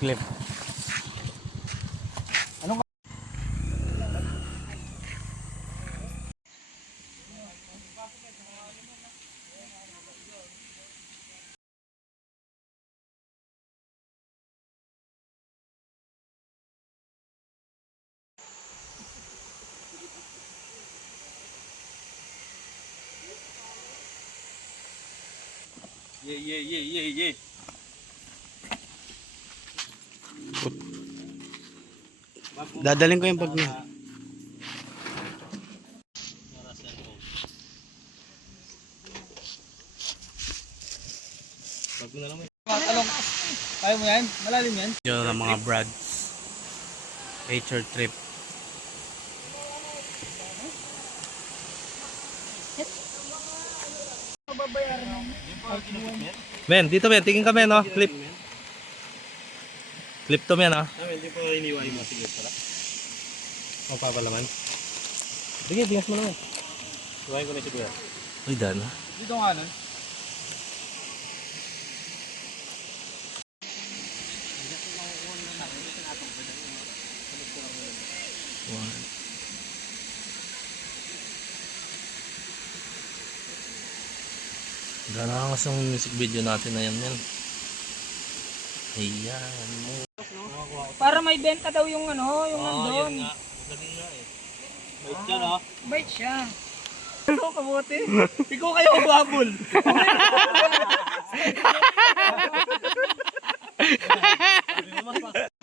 Clip. Anong Yeah. dadaling ko yung bag niya. Talong. Kaya mo yan? Malalim yan? Yung mga brads. Nature trip. Men, dito men, tingin ka men, no? Clip. Clip to men, ha? Hindi po iniwan mo sige para. O papalaman. Sige, bingas mo naman. Iwain ko na siguro. Uy, dana. Dito nga nun. Dana nga sa music video natin na yan, men. Ayan mo. Para may benta daw yung ano, yung nandun. Galing nga eh. Bait siya na. Bait siya. Ano kamote? Ikaw kayo umabol.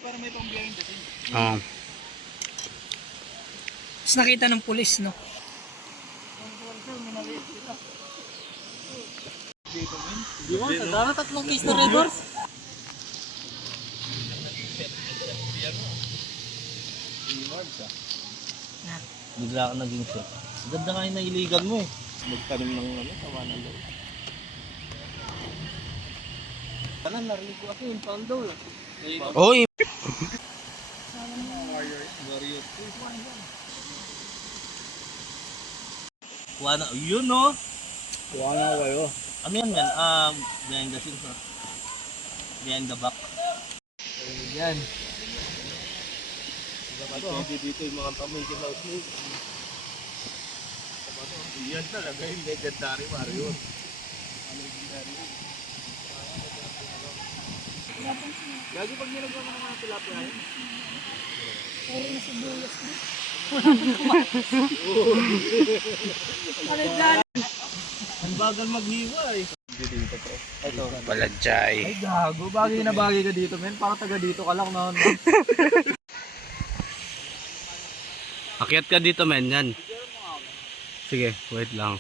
Para may pang behind the scenes. Oo. Tapos nakita ng pulis, no? Di mo, sa tatlong case na Red Horse. Bigla ka naging shot. Ganda nga yung nailigan mo eh. Magtanim ng tawa ng loob. Kanan, narinig ko ako yung pound daw. Oy! Warrior. Kuha na, yun no? Kuha na ako kayo. Ano yan men? Behind the scenes ha? Behind the back. Yan. Pwede dito yung mga pamigil house mo. Yan talaga yung legendary Mario. Lagi pag nilagyan mo ng mga tilapia yun. Puro na sibuyas, no? Ang bagal maghiwa eh. Dito pre. Ito. Palajay. Ay gago, bagay na bagay ka dito men. Para taga dito ka lang noon. Akyat ka dito, men. Yan. Sige, wait lang.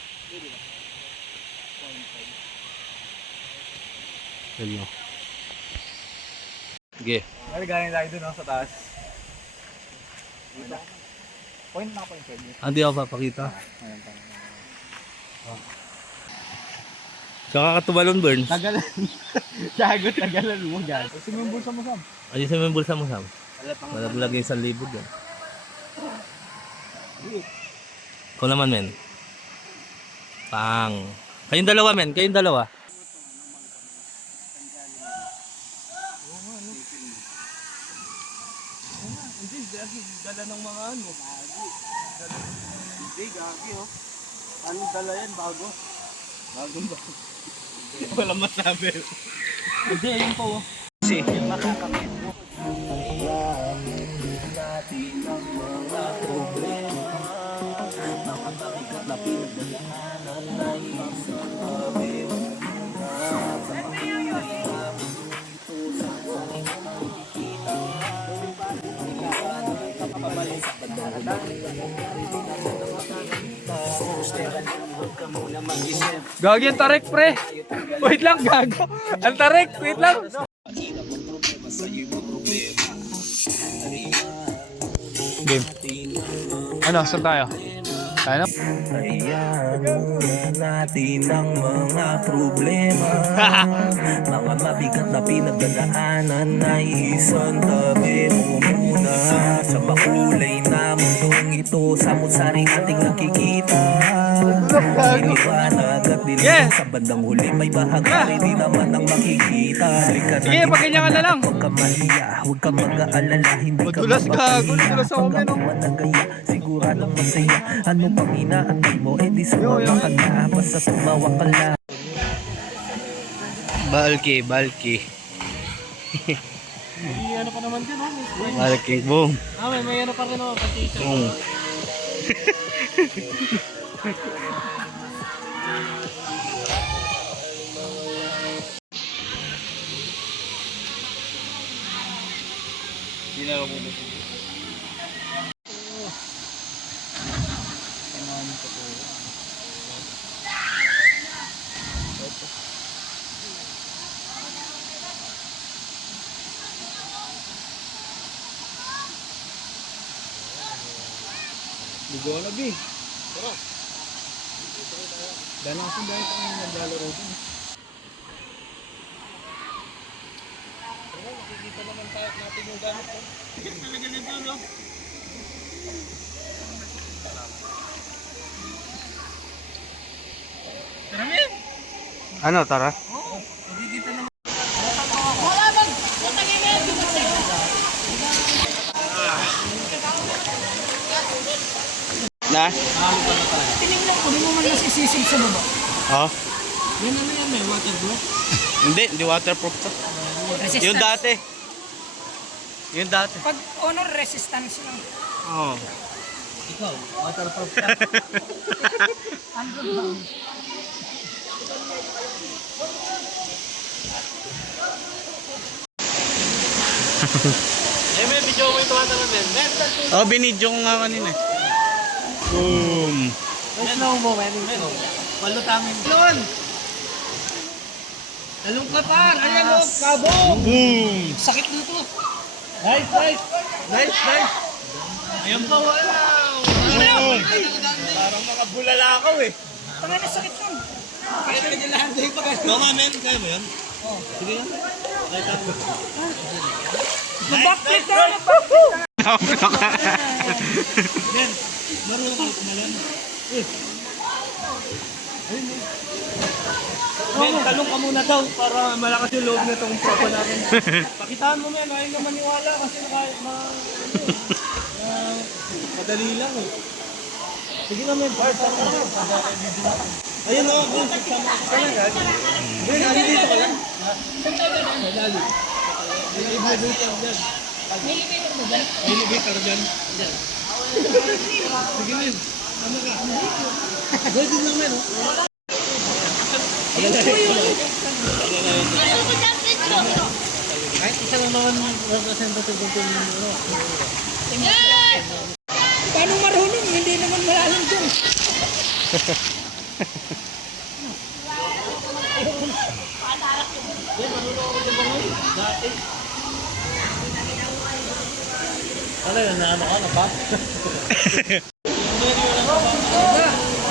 Yan mo. Sige. Ay galing tayo dun sa taas. Point na point pwede. Hindi ako papakita. Saka katubalon burn. Tagalan. Dagot tagalan mo gan. Kasi may bulsa mo Sam. Ayun sa mga bulsa mo Sam. Wala lagay 1,000 yan. Ikaw naman men. Pang. Kayong dalawa men, kayong dalawa. Dala ng mga ano. Hindi, gagi oh. Ano dala yan? Bago? Bagong bago. Walang masabi. Hindi, ayun po. Si. Makakamit mo. Gagi ang tarik, pre. Wait lang, gago. Ang tarik, wait lang. Game. Ano, saan tayo? Tayo na? Hayaan muna natin ang mga problema. Mga mabigat na pinagdadaanan ay isang tabi mo muna. Sa makulay na mundong ito, samot-saring ating nakikita. Iliwanag at dilim sa bandang huli may bahagari di naman ang makikita. Sige, pag ganyan ka na lang. Huwag ka mahiya, huwag ka mag-aalala, hindi ka Madulas ka, madulas ako, men, oh. managaya, siguradong masaya. Ano pang inaantay mo, edi sumama ka na, basta tumawa ka lang. Balki. May ano pa naman din, oh. May spring. Balking boom. May ano pa rin, oh. Pati Boom. Hindi na ako Ligo na, Bi. Tara. Dahil kasi dahil kami naglalaro din. Makikita naman tayo natin yung gamit ko. Talaga nito, no? Tara, men! Ano, tara? Makikita naman. Na? Tinignan ko, di mo man nasisisid sa baba. Oh. Yan ano yan, may waterproof? Hindi waterproof to. Resistance. Yung dati. Pag honor resistance lang. Oh. Ikaw, waterproof ka. Android lang. May video mo ito ata namin. Oh, binidyo ko nga kanina. Boom. May snow mo, men. Palutamin. Doon! Talong ka par! Ayan o, kabong! Boom. Sakit dito. Nice! Ayun pa, wala! Boom. Parang makabulala ako eh. Tangay na sakit nun. Kaya ka lahat din pa kayo. Oo nga, men. Kaya mo yan? Oo. Sige yan. Nag-backflip na, nag-backflip. Men, marunong ka tumalon. Men, talong ka muna daw para malakas yung loob na itong propo natin. Pakitaan mo, men. Ayaw naman maniwala kasi madali lang eh. Sige na, men. Bart, ayun o, men. Sama ka lang, yan. Men, ano dito ka lang? Lalo. May elevator dyan. May elevator dyan. Sige, men. Sama ka. Pwede lang, men. Kahit isa lang naman representative ng team mo. Paano marunong? Hindi naman malalim dyan. Ano yun? Ano ka? Napa?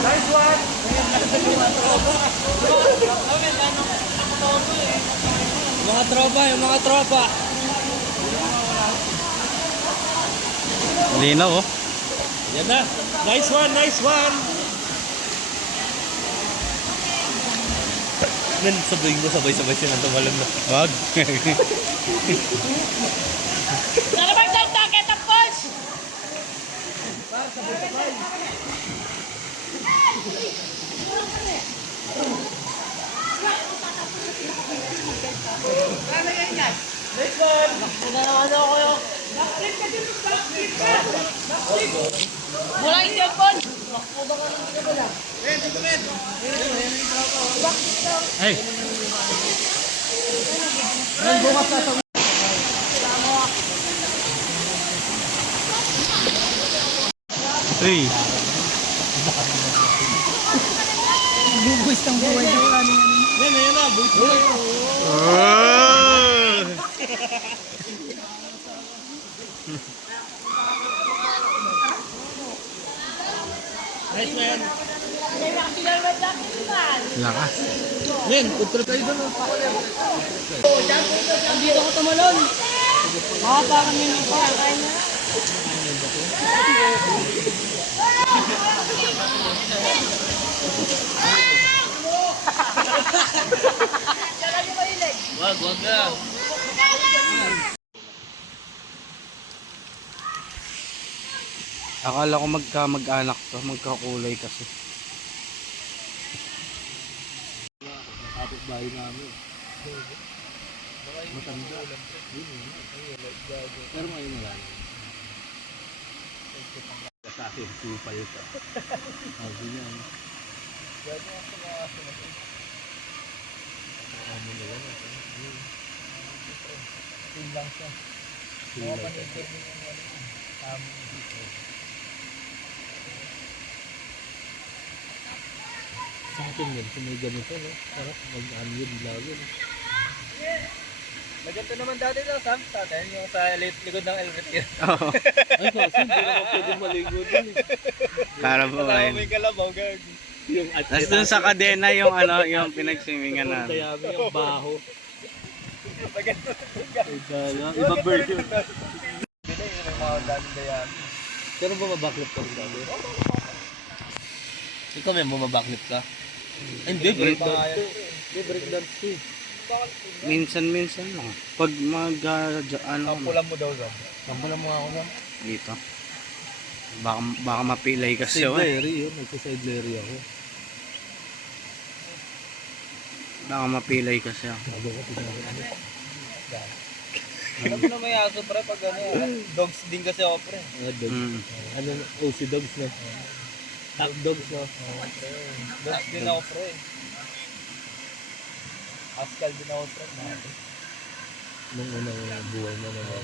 Nice one. Yung mga tropa. Linaw oh. Yan na. Nice one. Men, sabay sila tumalon na. Wag. Sana ba sa target ang pulse? Mula yung cellphone. Hey. Hey. Bubuwis ng buhay daw. Yan na. Buhay. Oh. Nice man. Lakas. Men, ultra tayo doon. Andito ko tumalon. Parang yun yung kaya na. Wag na. Akala ko mag-anak to, magkakulay kasi. Kapit bahay namin. Matanda. Pero ngayon wala na. Sa akin, kupal ka. Sabi niya. Lang siya. Mga panigid din yung Sa akin yun, kung may ganito, no? Sarap mag-unwin lagi. No? Maganda naman dati daw, Sam, sa atin, yung sa likod ng elevator. Oo. Ay, kasi hindi naman pwede maligo din. Para po Kasama mo ayun. yung kalabaw, gag. Yung Tapos dun sa kadena yung ano, yung pinagsimingan namin. dayami, yung baho. Maganda. Ay, dala. Iba version. Bila yung mga daming dayan. Pero bumabaklip ka rin dati? Ikaw may bumabaklip ka? Hindi, breakdance. Hindi, breakdance eh. Minsan-minsan lang. Pag ano, Kampulan mo daw, Sam. Kambalan mo ako lang. dito. Baka mapilay kasi Side ako. Larry yun, nagsa-side Larry ako. Baka mapilay kasi ako. Alam mo na may aso, pre, pag ano, dogs din kasi ako, pre. Dogs. Mm. Ano, OC dogs na. Top dogs na. Dogs din ako, pre. Askal din ako, pre. Nung unang buhay mo naman.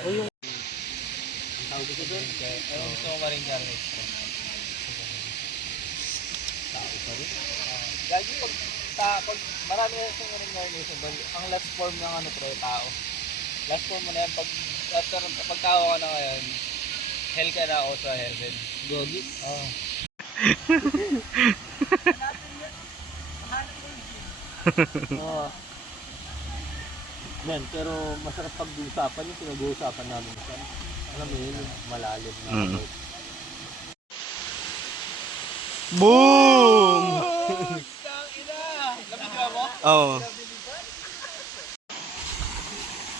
O yung... Ang tawag ko doon? Anong gusto mo maring garnet, pre? Tao pa rin? Gagi, pag marami na sa maring garnet, ang last form ng ano, pre, tao. Last form mo na yan, pag tao ka na ngayon, hell ka na ako sa heaven. Gogi? Oo. Oo. Men, pero masarap pag-uusapan yung pinag-uusapan namin. Alam mo yun, yung malalim na. Mm. Boom! Nabigyan mo? Oo.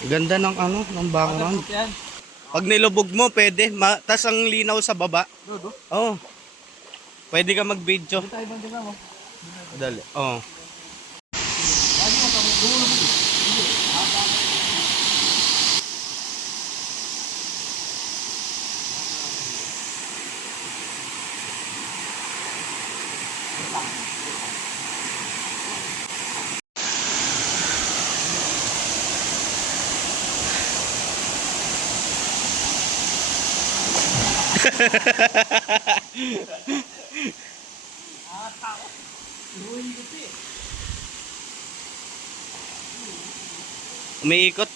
Ganda ng ano, ng background. Yan. Pag nilubog mo, pwede. Tas ang linaw sa baba. Oo. Pwede ka mag-video. Tayo bang tingnan mo? Dali. Oo. Umiikot.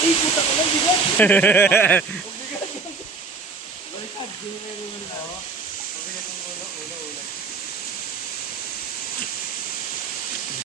Ay, puta ko lang, di ba?